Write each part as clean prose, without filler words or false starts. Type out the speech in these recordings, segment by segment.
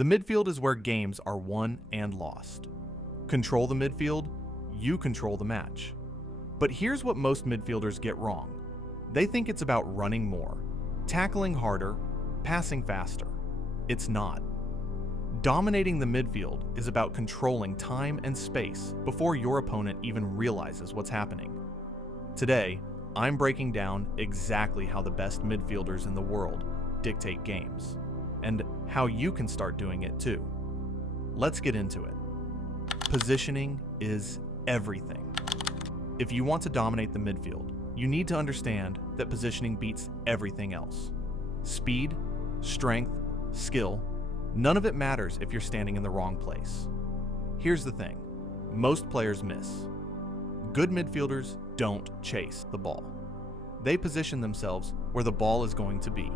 The midfield is where games are won and lost. Control the midfield, you control the match. But here's what most midfielders get wrong. They think it's about running more, tackling harder, passing faster. It's not. Dominating the midfield is about controlling time and space before your opponent even realizes what's happening. Today, I'm breaking down exactly how the best midfielders in the world dictate games, and how you can start doing it too. Let's get into it. Positioning is everything. If you want to dominate the midfield, you need to understand that positioning beats everything else. Speed, strength, skill, none of it matters if you're standing in the wrong place. Here's the thing, most players miss. Good midfielders don't chase the ball. They position themselves where the ball is going to be.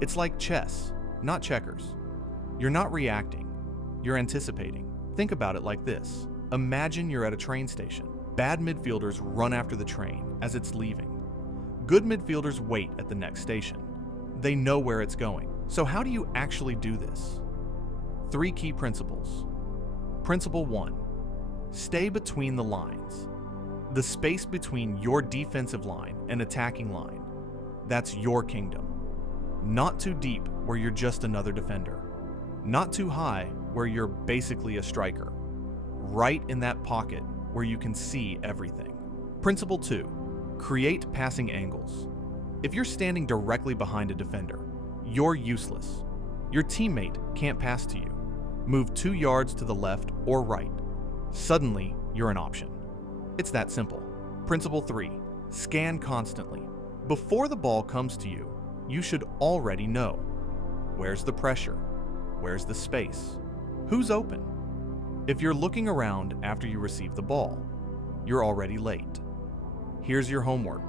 It's like chess, not checkers. You're not reacting, you're anticipating. Think about it like this. Imagine you're at a train station. Bad midfielders run after the train as it's leaving. Good midfielders wait at the next station. They know where it's going. So how do you actually do this? 3 key principles. Principle 1. Stay between the lines. The space between your defensive line and attacking line. That's your kingdom. Not too deep where you're just another defender. Not too high where you're basically a striker. Right in that pocket where you can see everything. Principle 2. Create passing angles. If you're standing directly behind a defender, you're useless. Your teammate can't pass to you. Move 2 yards to the left or right. Suddenly, you're an option. It's that simple. Principle 3. Scan constantly. Before the ball comes to you, you should already know. Where's the pressure? Where's the space? Who's open? If you're looking around after you receive the ball, you're already late. Here's your homework.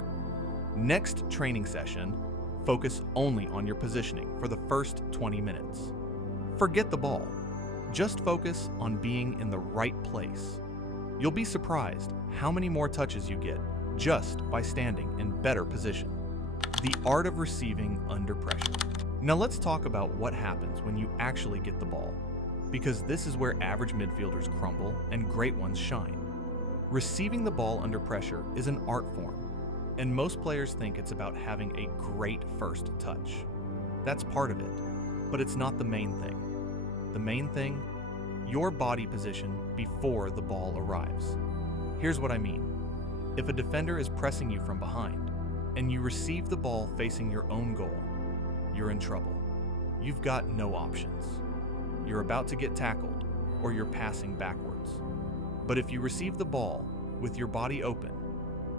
Next training session, focus only on your positioning for the first 20 minutes. Forget the ball. Just focus on being in the right place. You'll be surprised how many more touches you get just by standing in better position. The art of receiving under pressure. Now let's talk about what happens when you actually get the ball, because this is where average midfielders crumble and great ones shine. Receiving the ball under pressure is an art form, and most players think it's about having a great first touch. That's part of it, but it's not the main thing. The main thing, your body position before the ball arrives. Here's what I mean. If a defender is pressing you from behind, and you receive the ball facing your own goal, you're in trouble. You've got no options. You're about to get tackled, or you're passing backwards. But if you receive the ball with your body open,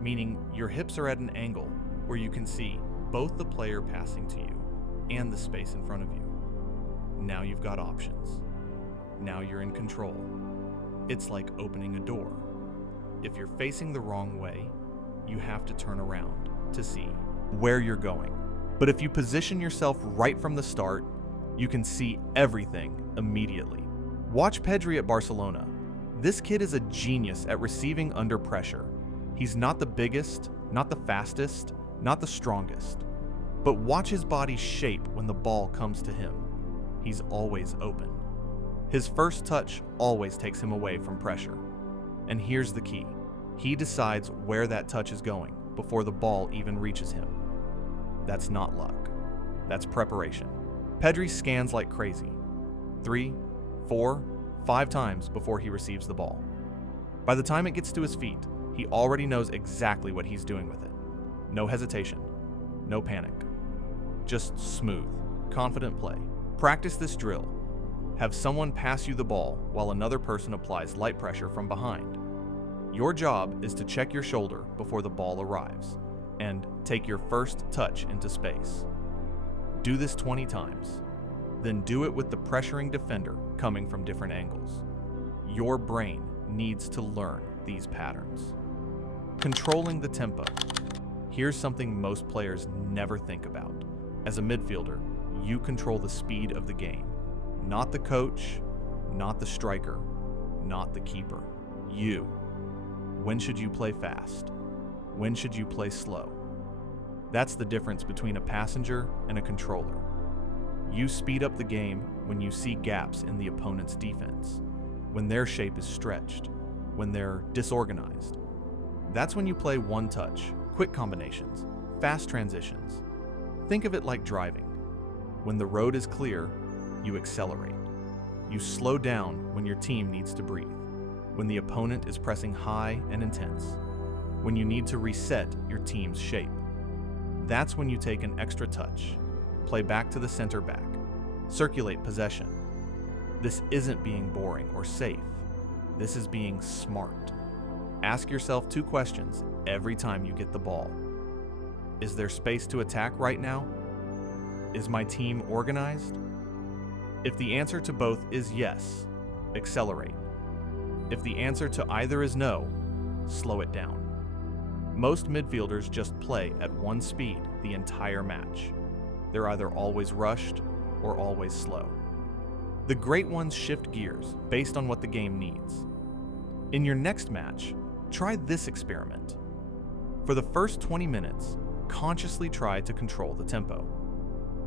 meaning your hips are at an angle where you can see both the player passing to you and the space in front of you, now you've got options. Now you're in control. It's like opening a door. If you're facing the wrong way, you have to turn around to see where you're going. But if you position yourself right from the start, you can see everything immediately. Watch Pedri at Barcelona. This kid is a genius at receiving under pressure. He's not the biggest, not the fastest, not the strongest. But watch his body shape when the ball comes to him. He's always open. His first touch always takes him away from pressure. And here's the key. He decides where that touch is going before the ball even reaches him. That's not luck. That's preparation. Pedri scans like crazy. 3, 4, 5 times before he receives the ball. By the time it gets to his feet, he already knows exactly what he's doing with it. No hesitation, no panic. Just smooth, confident play. Practice this drill. Have someone pass you the ball while another person applies light pressure from behind. Your job is to check your shoulder before the ball arrives and take your first touch into space. Do this 20 times. Then do it with the pressuring defender coming from different angles. Your brain needs to learn these patterns. Controlling the tempo. Here's something most players never think about. As a midfielder, you control the speed of the game. Not the coach, not the striker, not the keeper. You. When should you play fast? When should you play slow? That's the difference between a passenger and a controller. You speed up the game when you see gaps in the opponent's defense, when their shape is stretched, when they're disorganized. That's when you play one touch, quick combinations, fast transitions. Think of it like driving. When the road is clear, you accelerate. You slow down when your team needs to breathe, when the opponent is pressing high and intense, when you need to reset your team's shape. That's when you take an extra touch, play back to the center back, circulate possession. This isn't being boring or safe. This is being smart. Ask yourself 2 questions every time you get the ball. Is there space to attack right now? Is my team organized? If the answer to both is yes, accelerate. If the answer to either is no, slow it down. Most midfielders just play at one speed the entire match. They're either always rushed or always slow. The great ones shift gears based on what the game needs. In your next match, try this experiment. For the first 20 minutes, consciously try to control the tempo.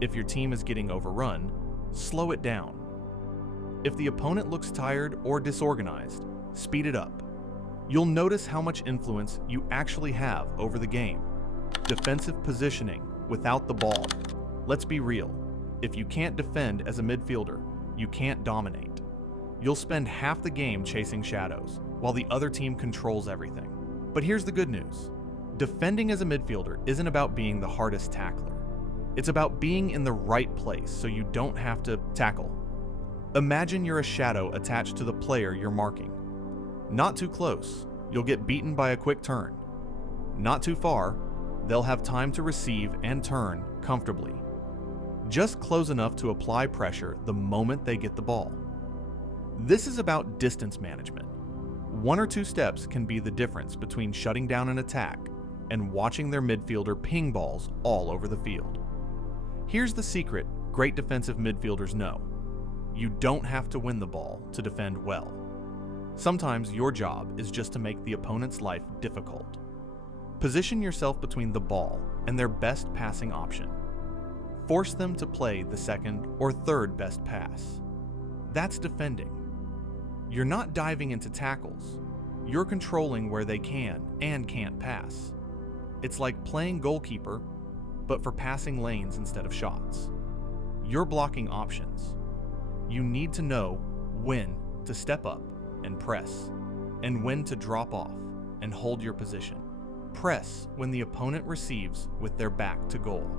If your team is getting overrun, slow it down. If the opponent looks tired or disorganized, speed it up. You'll notice how much influence you actually have over the game. Defensive positioning without the ball. Let's be real. If you can't defend as a midfielder, you can't dominate. You'll spend half the game chasing shadows, while the other team controls everything. But here's the good news. Defending as a midfielder isn't about being the hardest tackler. It's about being in the right place so you don't have to tackle. Imagine you're a shadow attached to the player you're marking. Not too close, you'll get beaten by a quick turn. Not too far, they'll have time to receive and turn comfortably. Just close enough to apply pressure the moment they get the ball. This is about distance management. 1 or 2 steps can be the difference between shutting down an attack and watching their midfielder ping balls all over the field. Here's the secret great defensive midfielders know. You don't have to win the ball to defend well. Sometimes your job is just to make the opponent's life difficult. Position yourself between the ball and their best passing option. Force them to play the second or third best pass. That's defending. You're not diving into tackles. You're controlling where they can and can't pass. It's like playing goalkeeper, but for passing lanes instead of shots. You're blocking options. You need to know when to step up and press, and when to drop off and hold your position. Press when the opponent receives with their back to goal,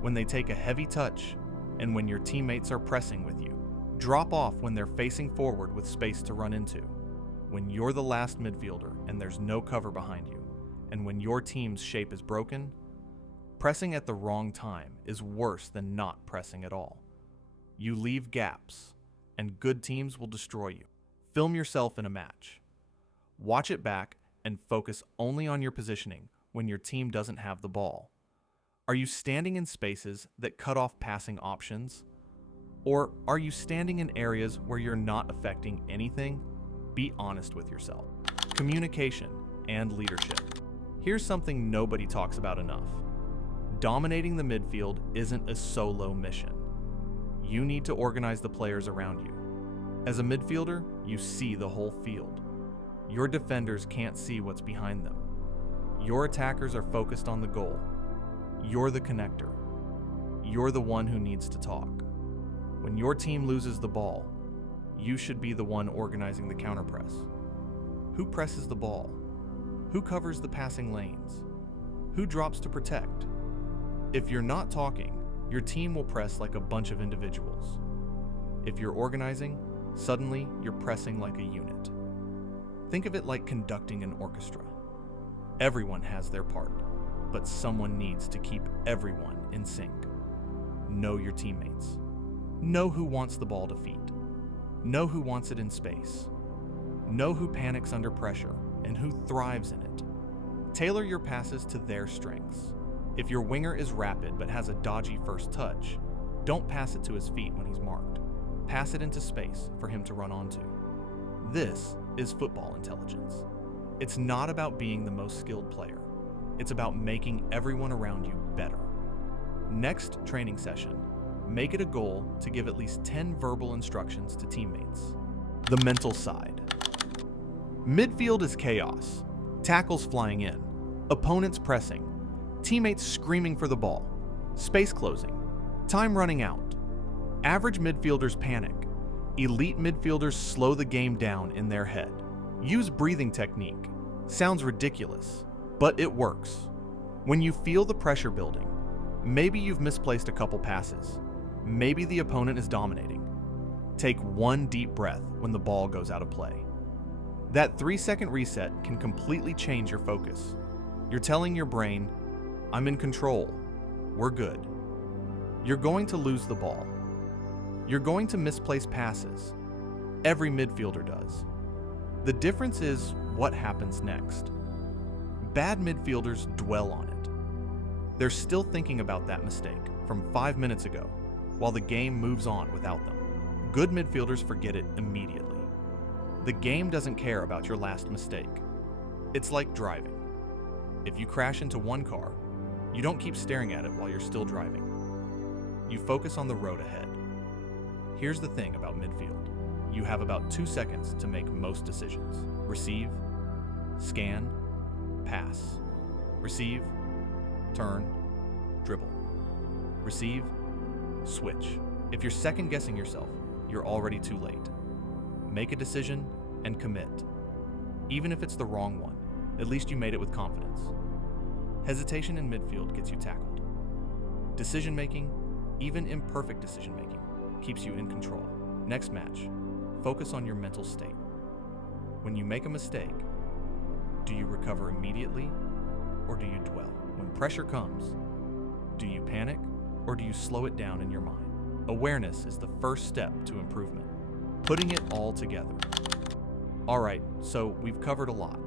when they take a heavy touch, and when your teammates are pressing with you. Drop off when they're facing forward with space to run into, when you're the last midfielder and there's no cover behind you, and when your team's shape is broken. Pressing at the wrong time is worse than not pressing at all. You leave gaps, and good teams will destroy you. Film yourself in a match. Watch it back and focus only on your positioning when your team doesn't have the ball. Are you standing in spaces that cut off passing options? Or are you standing in areas where you're not affecting anything? Be honest with yourself. Communication and leadership. Here's something nobody talks about enough. Dominating the midfield isn't a solo mission. You need to organize the players around you. As a midfielder, you see the whole field. Your defenders can't see what's behind them. Your attackers are focused on the goal. You're the connector. You're the one who needs to talk. When your team loses the ball, you should be the one organizing the counterpress. Who presses the ball? Who covers the passing lanes? Who drops to protect? If you're not talking, your team will press like a bunch of individuals. If you're organizing, suddenly you're pressing like a unit. Think of it like conducting an orchestra. Everyone has their part, but someone needs to keep everyone in sync. Know your teammates. Know who wants the ball to feet. Know who wants it in space. Know who panics under pressure and who thrives in it. Tailor your passes to their strengths. If your winger is rapid but has a dodgy first touch, don't pass it to his feet when he's marked. Pass it into space for him to run onto. This is football intelligence. It's not about being the most skilled player. It's about making everyone around you better. Next training session, Make it a goal to give at least 10 verbal instructions to teammates. The mental side. Midfield is chaos. Tackles flying in, opponents pressing, teammates screaming for the ball, space closing, time running out. Average midfielders panic. Elite midfielders slow the game down in their head. Use breathing technique. Sounds ridiculous, but it works. When you feel the pressure building, maybe you've misplaced a couple passes. Maybe the opponent is dominating. Take one deep breath when the ball goes out of play. That 3-second reset can completely change your focus. You're telling your brain, I'm in control. We're good. You're going to lose the ball. You're going to misplace passes. Every midfielder does. The difference is what happens next. Bad midfielders dwell on it. They're still thinking about that mistake from 5 minutes ago, while the game moves on without them. Good midfielders forget it immediately. The game doesn't care about your last mistake. It's like driving. If you crash into one car, you don't keep staring at it while you're still driving. You focus on the road ahead. Here's the thing about midfield. You have about 2 seconds to make most decisions. Receive, scan, pass. Receive, turn, dribble. Receive, switch. If you're second guessing yourself, you're already too late. Make a decision and commit. Even if it's the wrong one, at least you made it with confidence. Hesitation in midfield gets you tackled. Decision making, even imperfect decision making, keeps you in control. Next match, focus on your mental state. When you make a mistake, do you recover immediately or do you dwell? When pressure comes, do you panic or do you slow it down in your mind? Awareness is the first step to improvement. Putting it all together. Alright, so we've covered a lot.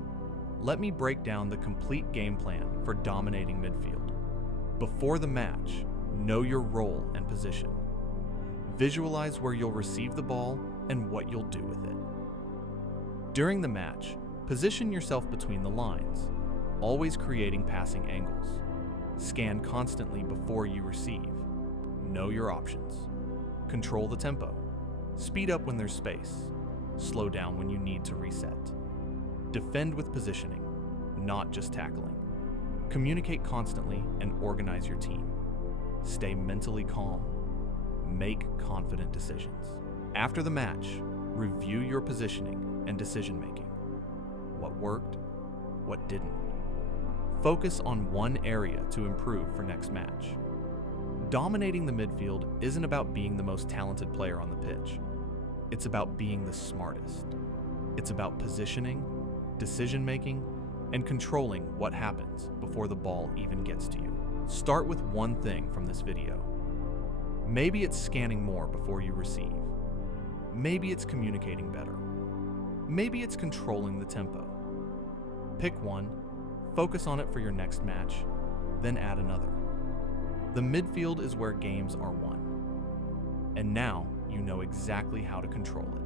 Let me break down the complete game plan for dominating midfield. Before the match, know your role and position. Visualize where you'll receive the ball and what you'll do with it. During the match, position yourself between the lines, always creating passing angles. Scan constantly before you receive. Know your options. Control the tempo. Speed up when there's space. Slow down when you need to reset. Defend with positioning, not just tackling. Communicate constantly and organize your team. Stay mentally calm. Make confident decisions. After the match, review your positioning and decision making. What worked? What didn't? Focus on one area to improve for next match. Dominating the midfield isn't about being the most talented player on the pitch. It's about being the smartest. It's about positioning, decision-making, and controlling what happens before the ball even gets to you. Start with one thing from this video. Maybe it's scanning more before you receive. Maybe it's communicating better. Maybe it's controlling the tempo. Pick one, focus on it for your next match, then add another. The midfield is where games are won. And now you know exactly how to control it.